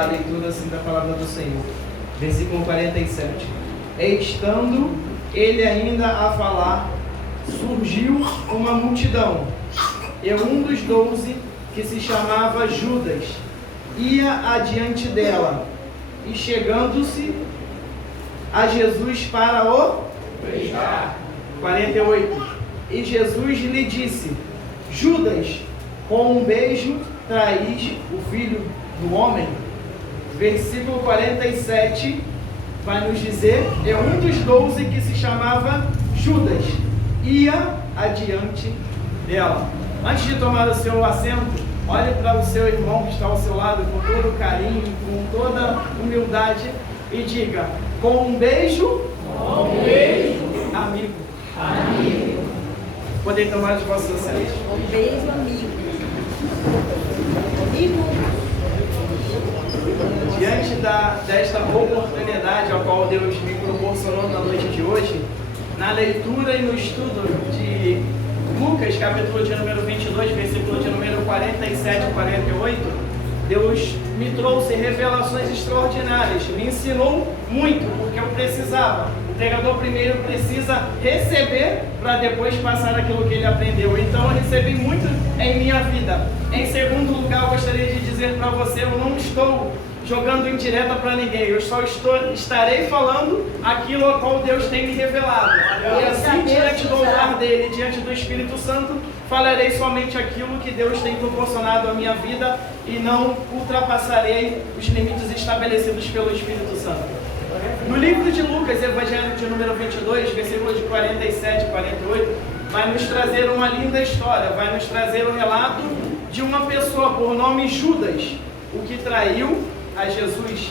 a leitura assim da palavra do Senhor. Versículo 47. Estando ele ainda a falar, surgiu uma multidão, e um dos 12, que se chamava Judas, ia adiante dela, e chegando-se a Jesus para o beijar. 48. E Jesus lhe disse: Judas, com um beijo traís o Filho do Homem? Versículo 47 vai nos dizer: é um dos 12 que se chamava Judas, ia adiante dela. Antes de tomar o seu assento, olhe para o seu irmão que está ao seu lado com todo carinho, com toda humildade e diga: com um beijo, amigo. Podem tomar os vossos assentos. Um beijo, amigo. Diante desta oportunidade a qual Deus me proporcionou na noite de hoje, na leitura e no estudo de Lucas, capítulo de número 22, versículo de número 47 e 48, Deus me trouxe revelações extraordinárias, me ensinou muito, porque eu precisava. O pregador primeiro precisa receber para depois passar aquilo que ele aprendeu. Então eu recebi muito em minha vida. Em segundo lugar, eu gostaria de dizer para você, eu não estou jogando indireta para ninguém, eu só estarei falando aquilo a qual Deus tem me revelado. E assim, diante do altar dele, diante do Espírito Santo, falarei somente aquilo que Deus tem proporcionado à minha vida e não ultrapassarei os limites estabelecidos pelo Espírito Santo. No livro de Lucas, Evangelho de número 22, versículos de 47 e 48, vai nos trazer uma linda história, vai nos trazer o relato de uma pessoa por nome Judas, o que traiu a Jesus.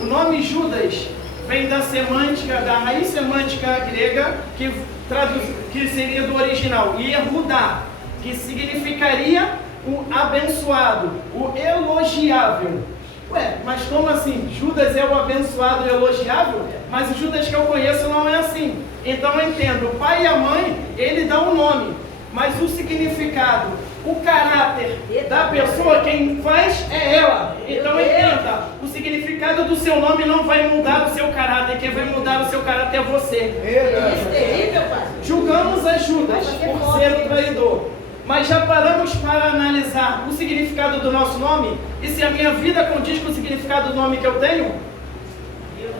O nome Judas vem da semântica, da raiz semântica grega, que seria do original, Yehudá, que significaria o abençoado, o elogiável. Ué, mas como assim? Judas é o abençoado e elogiável? Mas o Judas que eu conheço não é assim. Então eu entendo, o pai e a mãe, ele dá um nome, mas o significado, o caráter da pessoa, quem faz é ela. Então entenda, o significado do seu nome não vai mudar o seu caráter, quem vai mudar o seu caráter é você. Julgamos a Judas por ser o traidor, mas já paramos para analisar o significado do nosso nome? E se a minha vida condiz com o significado do nome que eu tenho?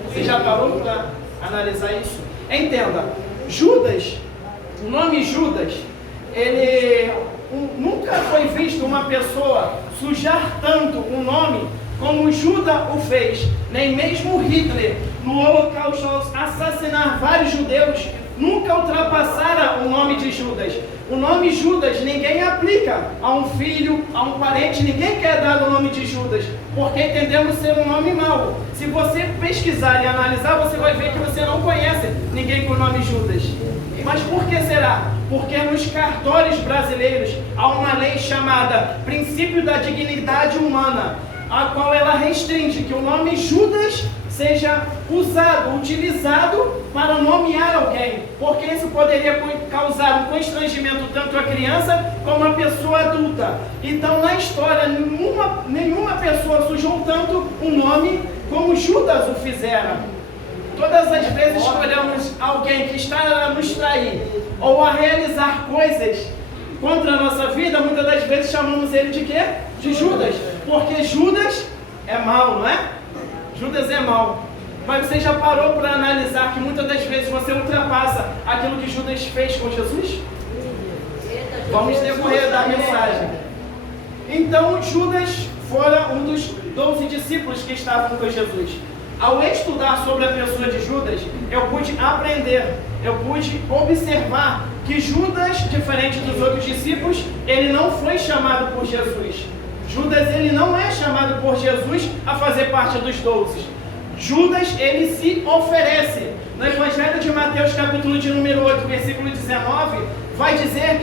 Você já parou para analisar isso? Entenda, Judas, o nome Judas, ele nunca foi visto uma pessoa sujar tanto o nome como Judas o fez. Nem mesmo Hitler, no Holocausto, ao assassinar vários judeus, nunca ultrapassara o nome de Judas. O nome Judas ninguém aplica a um filho, a um parente, ninguém quer dar o nome de Judas, porque entendemos ser um nome mau. Se você pesquisar e analisar, você vai ver que você não conhece ninguém com o nome Judas. Mas por que será? Porque nos cartórios brasileiros há uma lei chamada Princípio da Dignidade Humana, a qual ela restringe que o nome Judas seja usado, utilizado para nomear alguém, porque isso poderia causar um constrangimento tanto à criança como à pessoa adulta. Então na história nenhuma pessoa sujou tanto um nome como Judas o fizera. Todas as vezes que olhamos alguém que está a nos trair ou a realizar coisas contra a nossa vida, muitas das vezes chamamos ele de quê? De Judas, porque Judas é mau, não é? Judas é mau. Mas você já parou para analisar que muitas das vezes você ultrapassa aquilo que Judas fez com Jesus? Vamos decorrer da mensagem. Então Judas fora um dos 12 discípulos que estavam com Jesus. Ao estudar sobre a pessoa de Judas, eu pude aprender, eu pude observar que Judas, diferente dos outros discípulos, ele não foi chamado por Jesus. Judas, ele não é chamado por Jesus a fazer parte dos 12. Judas, ele se oferece. No Evangelho de Mateus, capítulo de número 8, versículo 19, vai dizer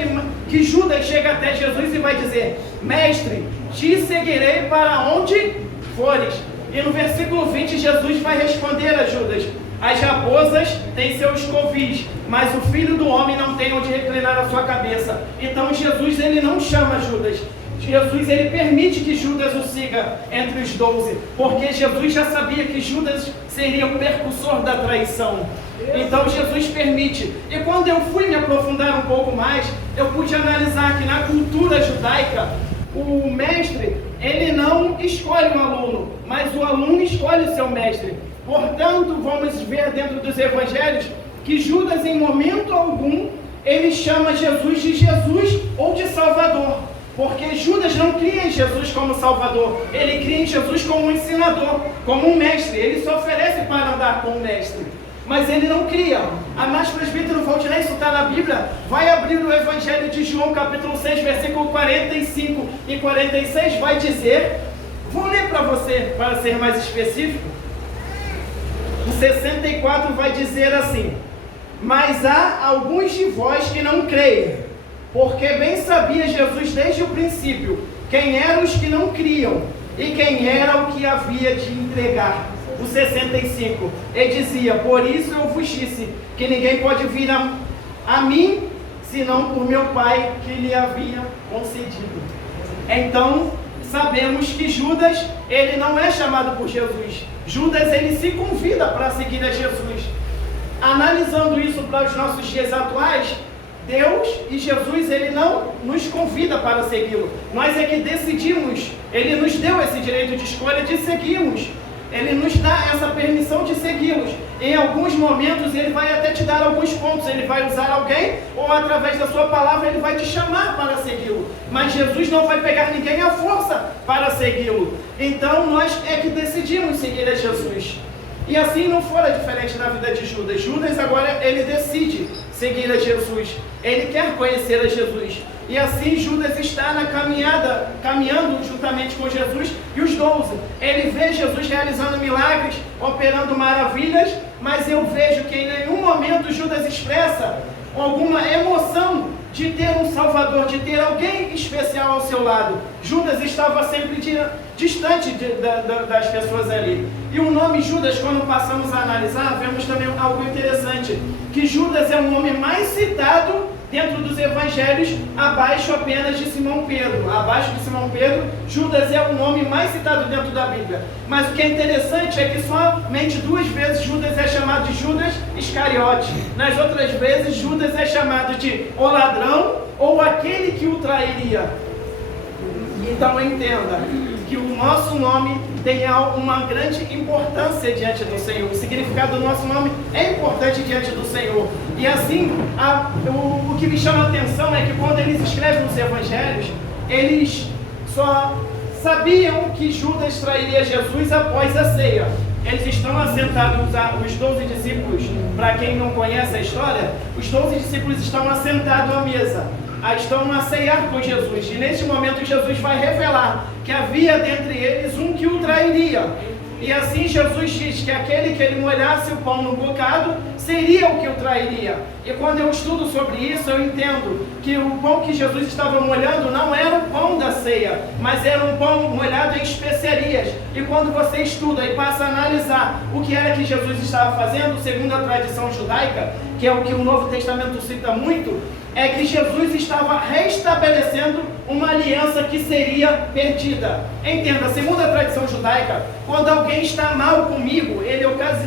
que Judas chega até Jesus e vai dizer: Mestre, te seguirei para onde fores. E no versículo 20, Jesus vai responder a Judas: as raposas têm seus covis, mas o Filho do Homem não tem onde reclinar a sua cabeça. Então Jesus, ele não chama Judas. Jesus ele permite que Judas o siga entre os 12, porque Jesus já sabia que Judas seria o percussor da traição. Então Jesus permite. E quando eu fui me aprofundar um pouco mais, eu pude analisar que na cultura judaica, o mestre, ele não escolhe o aluno, mas o aluno escolhe o seu mestre. Portanto, vamos ver dentro dos evangelhos que Judas, em momento algum, ele chama Jesus de Jesus ou de Salvador. Porque Judas não cria em Jesus como Salvador, ele cria em Jesus como um ensinador, como um mestre. Ele se oferece para andar com o mestre, mas ele não cria. A mais presbítero Valdinei, isso está na Bíblia, vai abrir o Evangelho de João, capítulo 6, versículo 45 e 46, vai dizer, vou ler para você, para ser mais específico, o 64 vai dizer assim: mas há alguns de vós que não creem, porque bem sabia Jesus desde o princípio quem eram os que não criam e quem era o que havia de entregar. O 65, ele dizia, por isso eu vos disse que ninguém pode vir a mim, senão por meu Pai que lhe havia concedido. Então, sabemos que Judas, ele não é chamado por Jesus. Judas, ele se convida para seguir a Jesus. Analisando isso para os nossos dias atuais, Deus e Jesus, ele não nos convida para segui-lo. Nós é que decidimos, ele nos deu esse direito de escolha de segui-los. Ele nos dá essa permissão de segui-los. Em alguns momentos ele vai até te dar alguns pontos. Ele vai usar alguém ou através da sua palavra ele vai te chamar para segui-lo. Mas Jesus não vai pegar ninguém à força para segui-lo. Então nós é que decidimos seguir a Jesus. E assim não fora diferente na vida de Judas. Judas agora ele decide seguir a Jesus. Ele quer conhecer a Jesus. E assim Judas está na caminhada, caminhando juntamente com Jesus e os 12. Ele vê Jesus realizando milagres, operando maravilhas, mas eu vejo que em nenhum momento Judas expressa alguma emoção de ter um Salvador, de ter alguém especial ao seu lado. Judas estava sempre distante das pessoas ali. E o nome Judas, quando passamos a analisar, vemos também algo interessante, que Judas é o nome mais citado dentro dos evangelhos, abaixo apenas de Simão Pedro. Abaixo de Simão Pedro, Judas é o nome mais citado dentro da Bíblia. Mas o que é interessante é que somente 2 vezes Judas é chamado de Judas Iscariote. Nas outras vezes, Judas é chamado de o ladrão ou aquele que o trairia. Então entenda que o nosso nome tem uma grande importância diante do Senhor. O significado do nosso nome é importante diante do Senhor. E assim, o que me chama a atenção é que quando eles escrevem os evangelhos, eles só sabiam que Judas trairia Jesus após a ceia. Eles estão assentados, os 12 discípulos, para quem não conhece a história, os 12 discípulos estão assentados à mesa, estão a ceiar com Jesus. E nesse momento Jesus vai revelar que havia dentre eles um que o trairia. E assim Jesus diz que aquele que ele molhasse o pão no bocado seria o que o trairia. E quando eu estudo sobre isso, eu entendo que o pão que Jesus estava molhando não era o pão da ceia, mas era um pão molhado em especiarias. E quando você estuda e passa a analisar o que era que Jesus estava fazendo, segundo a tradição judaica, que é o que o Novo Testamento cita muito, é que Jesus estava restabelecendo uma aliança que seria perdida. Entenda, segundo a tradição judaica, quando alguém está mal comigo, ele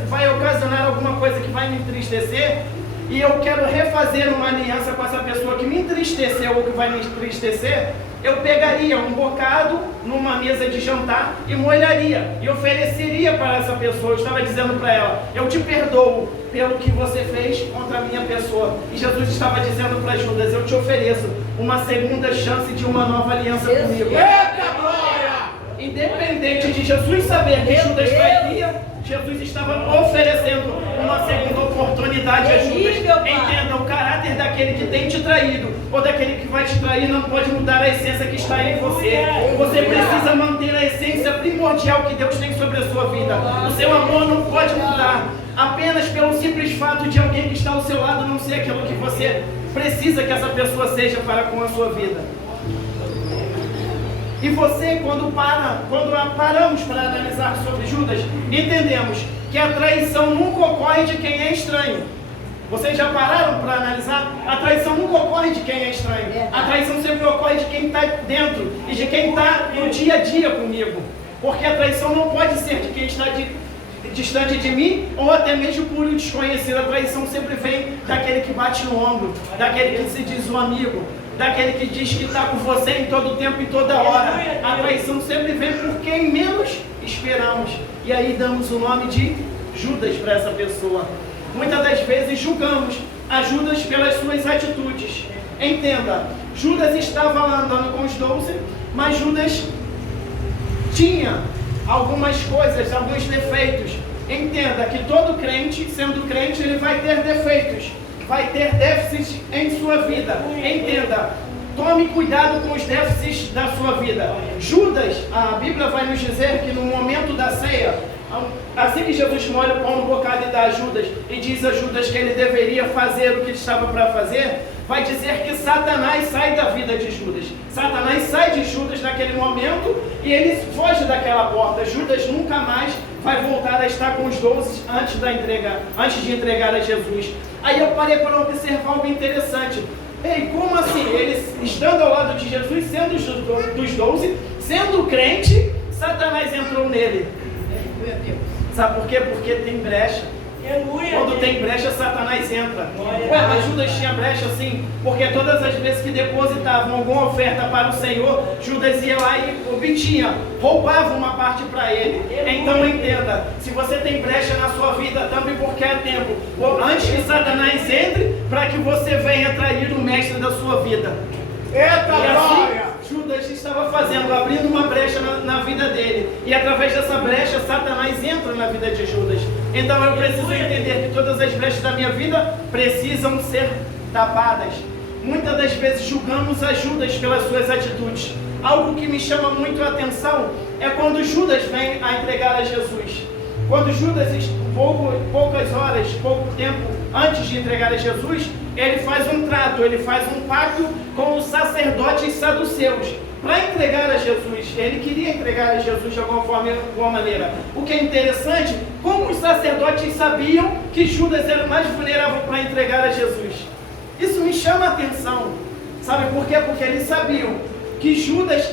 vai ocasionar alguma coisa que vai me entristecer, e eu quero refazer uma aliança com essa pessoa que me entristeceu ou que vai me entristecer, eu pegaria um bocado numa mesa de jantar e molharia, e ofereceria para essa pessoa. Eu estava dizendo para ela, eu te perdoo pelo que você fez contra a minha pessoa. E Jesus estava dizendo para Judas, eu te ofereço uma segunda chance de uma nova aliança comigo. Eita glória! Independente de Jesus saber que Judas trairia, Jesus estava oferecendo uma segunda oportunidade a Judas. Entenda, o caráter daquele que tem te traído ou daquele que vai te trair não pode mudar a essência que está em você. Você precisa manter a essência primordial que Deus tem sobre a sua vida. O seu amor não pode mudar apenas pelo simples fato de alguém que está ao seu lado não ser aquilo que você precisa que essa pessoa seja para com a sua vida. E você, quando paramos para analisar sobre Judas, entendemos que a traição nunca ocorre de quem é estranho. Vocês já pararam para analisar? A traição nunca ocorre de quem é estranho. A traição sempre ocorre de quem está dentro e de quem está no dia a dia comigo. Porque a traição não pode ser de quem está distante de mim ou até mesmo por um desconhecido. A traição sempre vem daquele que bate no ombro, daquele que se diz um amigo, daquele que diz que está com você em todo tempo e toda hora. A traição sempre vem por quem menos esperamos. E aí damos o nome de Judas para essa pessoa. Muitas das vezes julgamos a Judas pelas suas atitudes. Entenda, Judas estava lá andando com os 12, mas Judas tinha algumas coisas, alguns defeitos. Entenda que todo crente, sendo crente, ele vai ter defeitos, vai ter déficits em sua vida. Entenda, tome cuidado com os déficits da sua vida. Judas, a Bíblia vai nos dizer que no momento da ceia, assim que Jesus molha o pão no bocado e dá a Judas, e diz a Judas que ele deveria fazer o que ele estava para fazer, vai dizer que Satanás sai da vida de Judas. Satanás sai de Judas naquele momento e ele foge daquela porta. Judas nunca mais vai voltar a estar com os 12 antes de entregar a Jesus. Aí eu parei para observar algo interessante. Ei, como assim? Eles estando ao lado de Jesus, sendo dos 12, sendo crente, Satanás entrou nele. Sabe por quê? Porque tem brecha. Quando tem brecha, Satanás entra. Ué, mas Judas tinha brecha sim, porque todas as vezes que depositavam alguma oferta para o Senhor, Judas ia lá e obtinha, roubava uma parte para ele. Então entenda, se você tem brecha na sua vida, também porque é tempo, antes que Satanás entre, para que você venha trair o mestre da sua vida. Eita, e assim, glória! Judas estava fazendo, abrindo uma brecha na vida dele. E através dessa brecha, Satanás entra na vida de Judas. Então eu preciso entender que todas as brechas da minha vida precisam ser tapadas. Muitas das vezes julgamos a Judas pelas suas atitudes. Algo que me chama muito a atenção é quando Judas vem a entregar a Jesus. Quando Judas, poucas horas, pouco tempo antes de entregar a Jesus, ele faz um trato, ele faz um pacto com os sacerdotes saduceus para entregar a Jesus. Ele queria entregar a Jesus de alguma maneira. O que é interessante, como os sacerdotes sabiam que Judas era o mais vulnerável para entregar a Jesus. Isso me chama a atenção. Sabe por quê? Porque eles sabiam que Judas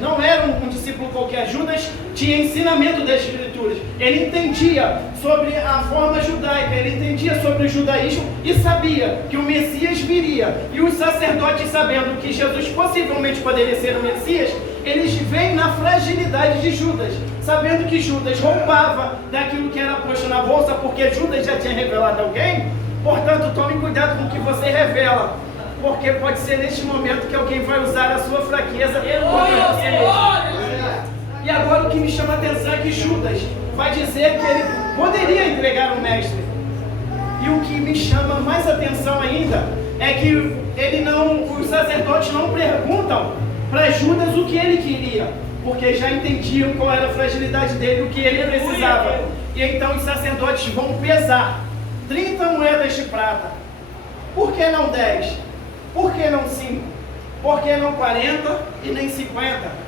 não era um discípulo qualquer. Judas tinha ensinamento das Escrituras. Ele entendia sobre a forma judaica, ele entendia sobre o judaísmo e sabia que o Messias viria. E os sacerdotes, sabendo que Jesus possivelmente poderia ser o Messias, eles veem na fragilidade de Judas, sabendo que Judas roubava daquilo que era posto na bolsa, porque Judas já tinha revelado alguém. Portanto, tome cuidado com o que você revela, porque pode ser neste momento que alguém vai usar a sua fraqueza contra você mesmo. E agora o que me chama a atenção é que Judas vai dizer que ele poderia entregar o mestre. E o que me chama mais atenção ainda é que os sacerdotes não perguntam para Judas o que ele queria, porque já entendiam qual era a fragilidade dele, o que ele precisava. E então os sacerdotes vão pesar 30 moedas de prata. Por que não 10? Por que não 5? Por que não 40 e nem 50?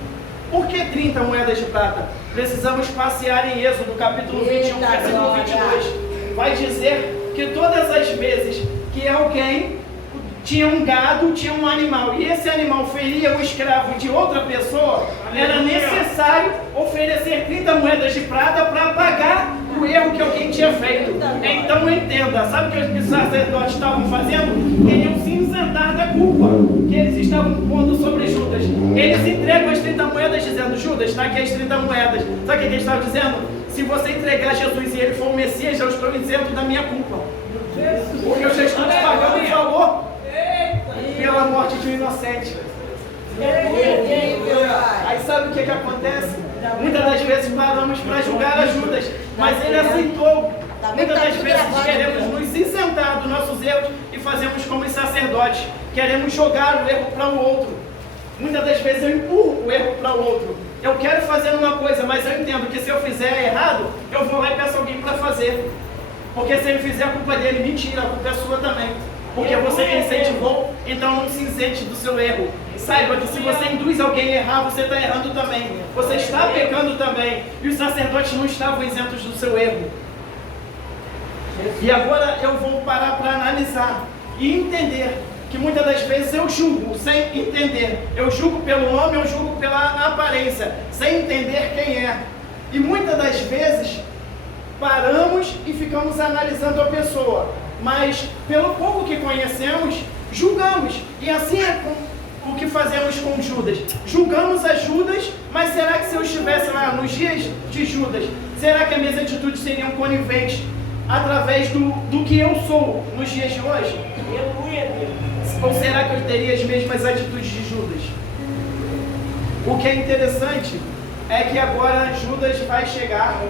Por que 30 moedas de prata? Precisamos passear em Êxodo, capítulo 21, versículo 22. Vai dizer que todas as vezes que alguém tinha um gado, tinha um animal, e esse animal feria o escravo de outra pessoa, era necessário oferecer 30 moedas de prata para pagar o erro que alguém tinha feito. Então entenda, sabe o que os sacerdotes estavam fazendo? Queriam se isentar da culpa que eles estavam pondo sobre Judas. Eles entregam as 30 moedas dizendo: Judas, está aqui as 30 moedas. Sabe o que eles estavam dizendo? Se você entregar Jesus e ele for o Messias, eu estou isento da minha culpa, porque eu já estou te pagando o valor pela morte de um inocente. Aí sabe o que acontece? Muitas das vezes paramos para julgar a Judas, mas ele aceitou. Muitas das vezes queremos nos isentar dos nossos erros e fazemos como os sacerdotes. Queremos jogar o erro para o outro. Muitas das vezes eu empurro o erro para o outro. Eu quero fazer uma coisa, mas eu entendo que se eu fizer errado, eu vou lá e peço alguém para fazer. Porque se ele fizer, a culpa dele. Mentira, a culpa é sua também. Porque você me incentivou, então não se isente do seu erro. Saiba que se você induz alguém a errar, você está errando também. Você está pecando também. E os sacerdotes não estavam isentos do seu erro. E agora eu vou parar para analisar e entender que muitas das vezes eu julgo sem entender. Eu julgo pelo nome, eu julgo pela aparência, sem entender quem é. E muitas das vezes paramos e ficamos analisando a pessoa, mas pelo pouco que conhecemos, julgamos. E assim é o que fazemos com Judas. Julgamos a Judas, mas será que se eu estivesse lá nos dias de Judas, será que as minhas atitudes seriam coniventes através do que eu sou nos dias de hoje? Ou será que eu teria as mesmas atitudes de Judas? O que é interessante é que agora Judas vai chegar,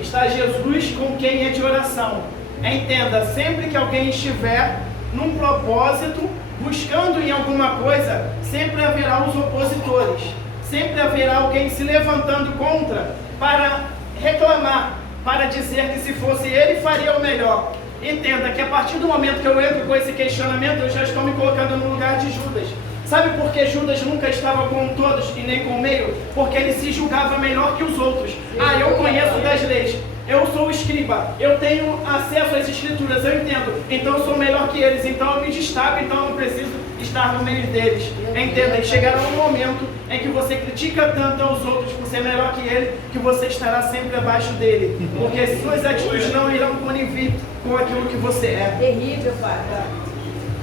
está Jesus com quem é de oração. Entenda, sempre que alguém estiver num propósito, buscando em alguma coisa, sempre haverá os opositores, sempre haverá alguém se levantando contra para reclamar, para dizer que se fosse ele faria o melhor. Entenda que a partir do momento que eu entro com esse questionamento, eu já estou me colocando no lugar de Judas. Sabe por que Judas nunca estava com todos e nem com o meio? Porque ele se julgava melhor que os outros. Eu conheço das leis, eu sou escriba, eu tenho acesso às escrituras, eu entendo, então eu sou melhor que eles, então eu me destaco, então eu não preciso estar no meio deles. Entenda, e chegará um momento em que você critica tanto aos outros por ser melhor que ele, que você estará sempre abaixo dele, porque suas atitudes não irão conivir com aquilo que você é. Terrível, Pai.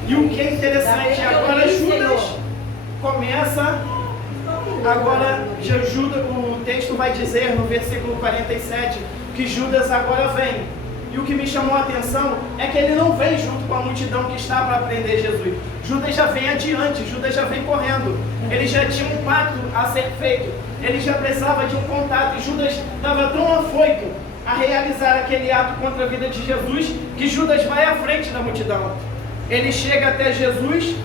E o que é interessante, agora Judas começa, agora Judas, o texto vai dizer no versículo 47, que Judas agora vem. E o que me chamou a atenção é que ele não vem junto com a multidão que está para prender Jesus. Judas já vem adiante, Judas já vem correndo. Ele já tinha um pacto a ser feito, ele já precisava de um contato, e Judas estava tão afoito a realizar aquele ato contra a vida de Jesus, que Judas vai à frente da multidão. Ele chega até Jesus,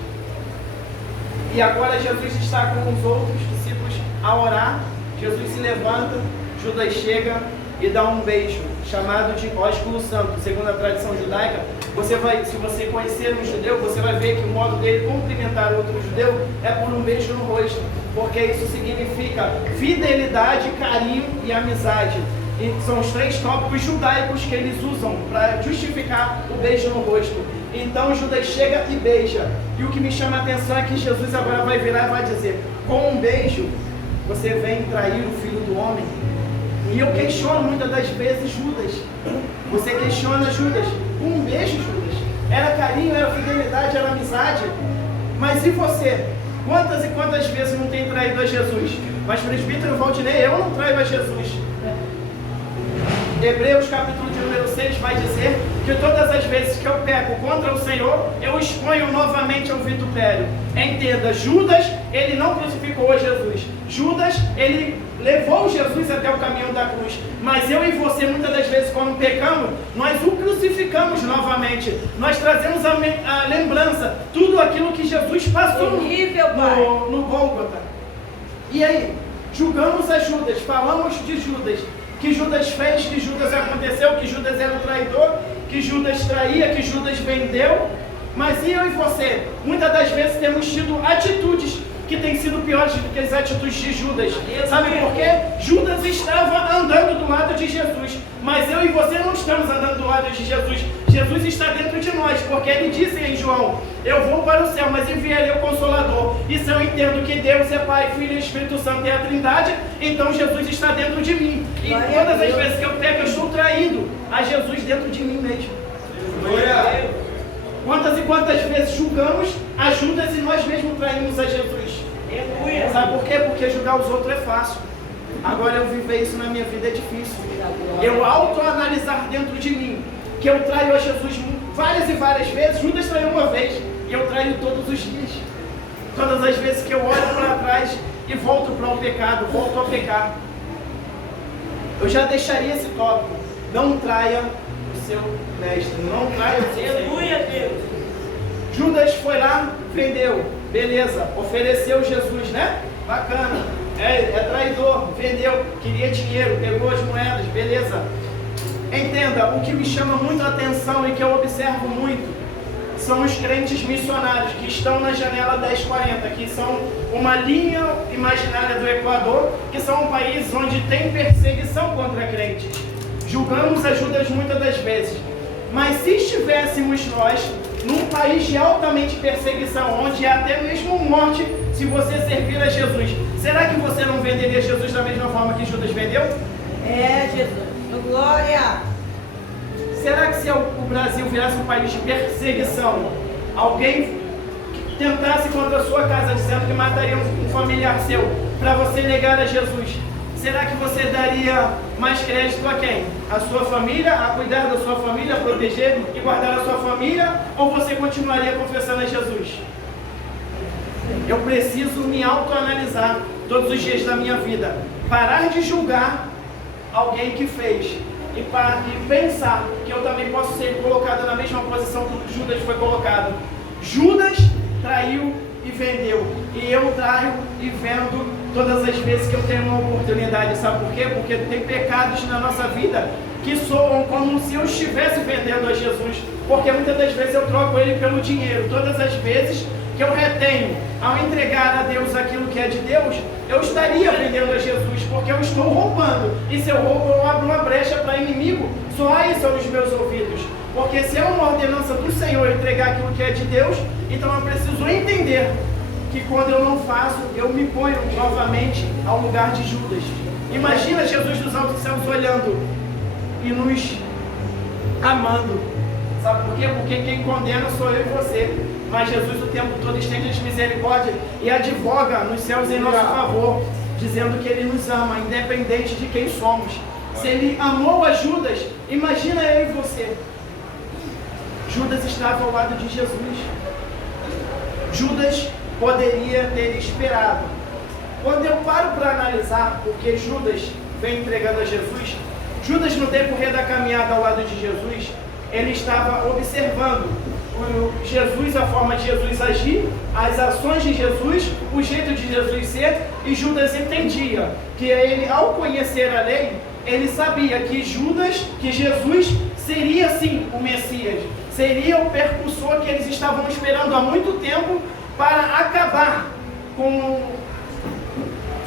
e agora Jesus está com os outros discípulos a orar. Jesus se levanta, Judas chega e dá um beijo, chamado de ósculo santo. Segundo a tradição judaica, se você conhecer um judeu, você vai ver que o modo dele cumprimentar outro judeu é por um beijo no rosto, porque isso significa fidelidade, carinho e amizade. E são os três tópicos judaicos que eles usam para justificar o beijo no rosto. Então Judas chega e beija. E o que me chama a atenção é que Jesus agora vai virar e vai dizer: com um beijo você vem trair o Filho do Homem. E eu questiono muitas das vezes Judas. Você questiona Judas. Um beijo, Judas. Era carinho, era fidelidade, era amizade. Mas e você? Quantas e quantas vezes não tem traído a Jesus? Mas presbítero Valdinei, eu não traio a Jesus. Hebreus capítulo de número 6 vai dizer que todas as vezes que eu peco contra o Senhor, eu exponho novamente ao vitupério. Entenda, Judas, ele não crucificou a Jesus. Judas, ele levou Jesus até o caminho da cruz. Mas eu e você, muitas das vezes, quando pecamos, nós o crucificamos novamente. Nós trazemos a lembrança, tudo aquilo que Jesus passou no Gólgota. E aí, julgamos a Judas, falamos de Judas, que Judas fez, que Judas aconteceu, que Judas era o traidor, que Judas traía, que Judas vendeu. Mas eu e você, muitas das vezes temos tido atitudes que têm sido piores do que as atitudes de Judas. Sabe por quê? Judas estava andando do lado de Jesus, mas eu e você não estamos andando do lado de Jesus. Jesus está dentro de nós, porque ele disse em João: eu vou para o céu, mas enviarei o Consolador. E se eu entendo que Deus é Pai, Filho e Espírito Santo é a Trindade, então Jesus está dentro de mim. E todas as vezes que eu peco, eu estou traindo a Jesus dentro de mim mesmo. Quantas e quantas vezes julgamos a Judas e nós mesmos traímos a Jesus? Sabe por quê? Porque julgar os outros é fácil. Agora eu viver isso na minha vida é difícil. Eu autoanalisar dentro de mim que eu traio a Jesus várias e várias vezes. Judas traiu uma vez e eu traio todos os dias. Todas as vezes que eu olho para trás e volto para o pecado, volto a pecar. Eu já deixaria esse tópico: não traia o seu mestre, não traia o seu Senhor. Judas foi lá, vendeu, beleza, ofereceu Jesus, né? Bacana, é traidor, vendeu, queria dinheiro, pegou as moedas, beleza. Entenda, o que me chama muito a atenção e que eu observo muito são os crentes missionários que estão na janela 1040, que são uma linha imaginária do Equador, que são um país onde tem perseguição contra crentes. Julgamos a Judas muitas das vezes, Mas se estivéssemos nós num país de altamente perseguição, onde há até mesmo morte, se você servir a Jesus, será que você não venderia Jesus da mesma forma que Judas vendeu? É, Jesus. Glória! Será que se o Brasil virasse um país de perseguição, alguém tentasse contra a sua casa, dizendo que mataria um familiar seu, para você negar a Jesus, será que você daria mais crédito a quem? A sua família, a cuidar da sua família, a proteger e guardar a sua família? Ou você continuaria confessando a Jesus? Eu preciso me autoanalisar todos os dias da minha vida. Parar de julgar alguém que fez e pensar que eu também posso ser colocado na mesma posição que Judas foi colocado. Judas traiu e vendeu, e eu traio e vendo todas as vezes que eu tenho uma oportunidade. Sabe por quê? Porque tem pecados na nossa vida que soam como se eu estivesse vendendo a Jesus, porque muitas das vezes eu troco ele pelo dinheiro. Todas as vezes que eu retenho ao entregar a Deus aquilo que é de Deus, eu estaria vendendo a Jesus, porque eu estou roubando, e se eu roubo, eu abro uma brecha para inimigo soar isso aos meus ouvidos. Porque se é uma ordenança do Senhor entregar aquilo que é de Deus, então eu preciso entender que quando eu não faço, eu me ponho novamente ao lugar de Judas. Imagina Jesus dos altos céus olhando e nos amando. Sabe por quê? Porque quem condena sou eu e você. Mas Jesus o tempo todo estende misericórdia e advoga nos céus em nosso favor, dizendo que Ele nos ama, independente de quem somos. Se Ele amou a Judas, imagina eu e você. Judas estava ao lado de Jesus. Judas poderia ter esperado. Quando eu paro para analisar porque Judas vem entregando a Jesus, Judas, no decorrer da caminhada ao lado de Jesus, ele estava observando Jesus, a forma de Jesus agir, as ações de Jesus, o jeito de Jesus ser, e Judas entendia que ele, ao conhecer a lei, ele sabia que Jesus seria sim o Messias, seria o percussor que eles estavam esperando há muito tempo para acabar com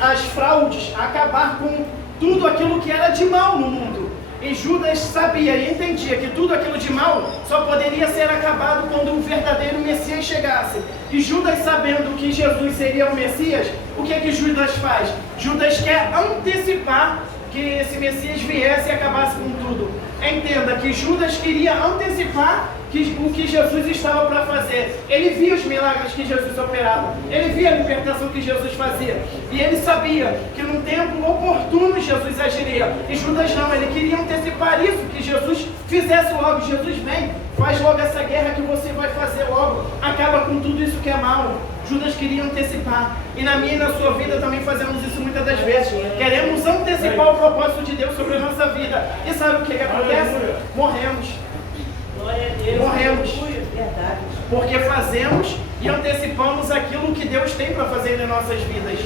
as fraudes, acabar com tudo aquilo que era de mal no mundo. E Judas sabia e entendia que tudo aquilo de mal só poderia ser acabado quando o verdadeiro Messias chegasse. E Judas, sabendo que Jesus seria o Messias, o que é que Judas faz? Judas quer antecipar que esse Messias viesse e acabasse com tudo. Entenda que Judas queria antecipar o que Jesus estava para fazer. Ele via os milagres que Jesus operava, ele via a libertação que Jesus fazia, e ele sabia que num tempo oportuno Jesus agiria. E Judas não, ele queria antecipar isso, que Jesus fizesse logo. Jesus vem, faz logo essa guerra que você vai fazer logo, acaba com tudo isso que é mal. Judas queria antecipar, e na minha e na sua vida também fazemos isso muitas das vezes. Queremos antecipar o propósito de Deus sobre a nossa vida, e sabe o que acontece? Morremos. Morremos, porque fazemos e antecipamos aquilo que Deus tem para fazer em nossas vidas.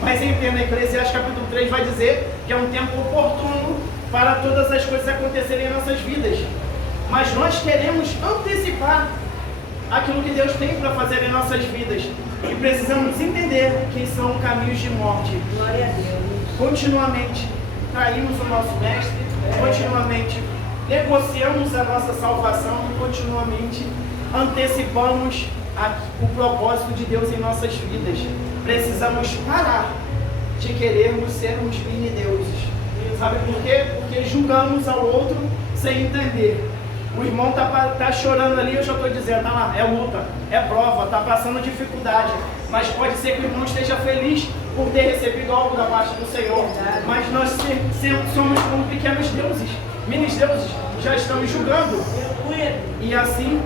Mas entenda, Eclesiastes capítulo 3 vai dizer que é um tempo oportuno para todas as coisas acontecerem em nossas vidas. Mas nós queremos antecipar aquilo que Deus tem para fazer em nossas vidas, e precisamos entender que são caminhos de morte. Glória a Deus. Continuamente traímos o nosso mestre, continuamente negociamos a nossa salvação e continuamente antecipamos o propósito de Deus em nossas vidas. Precisamos parar de querermos sermos mini-deuses. Sabe por quê? Porque julgamos ao outro sem entender. O irmão tá chorando ali, eu já estou dizendo, tá lá, é luta, é prova, está passando dificuldade. Mas pode ser que o irmão esteja feliz por ter recebido algo da parte do Senhor. Mas nós somos como pequenos deuses. Mini-deuses, já estamos julgando. E assim,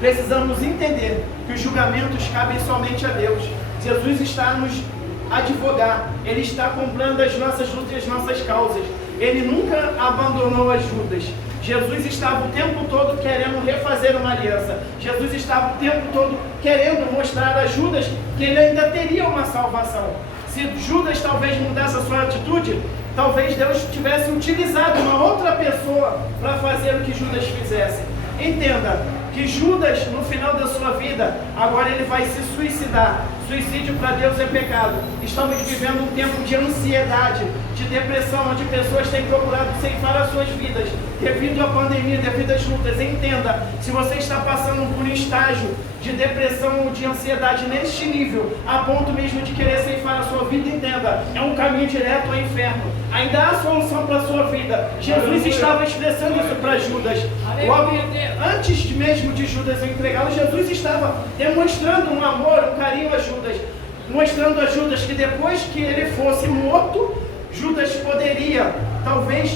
precisamos entender que os julgamentos cabem somente a Deus. Jesus está nos advogar, Ele está comprando as nossas lutas e as nossas causas. Ele nunca abandonou as Judas. Jesus estava o tempo todo querendo refazer uma aliança. Jesus estava o tempo todo querendo mostrar a Judas que ele ainda teria uma salvação. Se Judas talvez mudasse a sua atitude, talvez Deus tivesse utilizado uma outra pessoa para fazer o que Judas fizesse. Entenda que Judas, no final da sua vida, agora ele vai se suicidar. Suicídio para Deus é pecado. Estamos vivendo um tempo de ansiedade, de depressão, onde pessoas têm procurado ceifar as suas vidas devido à pandemia, devido às lutas. Entenda, se você está passando por um estágio de depressão ou de ansiedade neste nível, a ponto mesmo de querer ceifar a sua vida, entenda, é um caminho direto ao inferno. Ainda há solução para a sua vida. Jesus estava expressando isso para Judas. Logo antes mesmo de Judas entregá-lo, Jesus estava demonstrando um amor, um carinho a Judas, mostrando a Judas que depois que ele fosse morto, Judas poderia talvez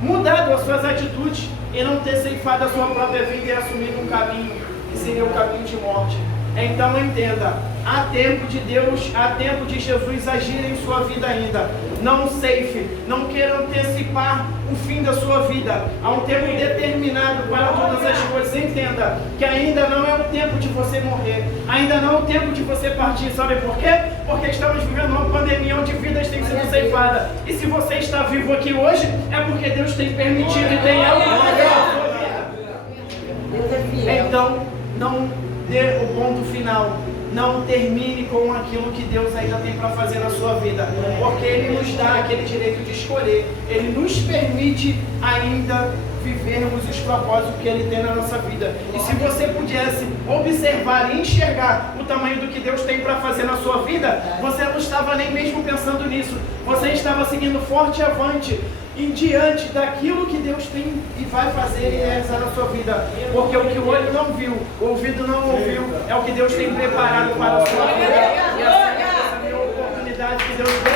mudado as suas atitudes e não ter ceifado a sua própria vida e assumido um caminho que seria o caminho de morte. Então entenda, há tempo de Deus, há tempo de Jesus agir em sua vida ainda. Não ceife, não queira antecipar o fim da sua vida. Há um tempo determinado para todas as coisas. Entenda que ainda não é o tempo de você morrer, ainda não é o tempo de você partir. Sabe por quê? Porque estamos vivendo uma pandemia onde vidas têm sido ceifadas. E se você está vivo aqui hoje, é porque Deus tem permitido e tem algo na sua vida. Então, não dê o ponto final. Não termine com aquilo que Deus ainda tem para fazer na sua vida, porque Ele nos dá aquele direito de escolher. Ele nos permite ainda vivermos os propósitos que Ele tem na nossa vida. E se você pudesse observar e enxergar o tamanho do que Deus tem para fazer na sua vida, você não estava nem mesmo pensando nisso. Você estava seguindo forte avante, em diante daquilo que Deus tem e vai fazer e realizar na sua vida. Porque o que o olho não viu, o ouvido não ouviu, é o que Deus tem preparado para a sua vida. E essa é a oportunidade que Deus tem.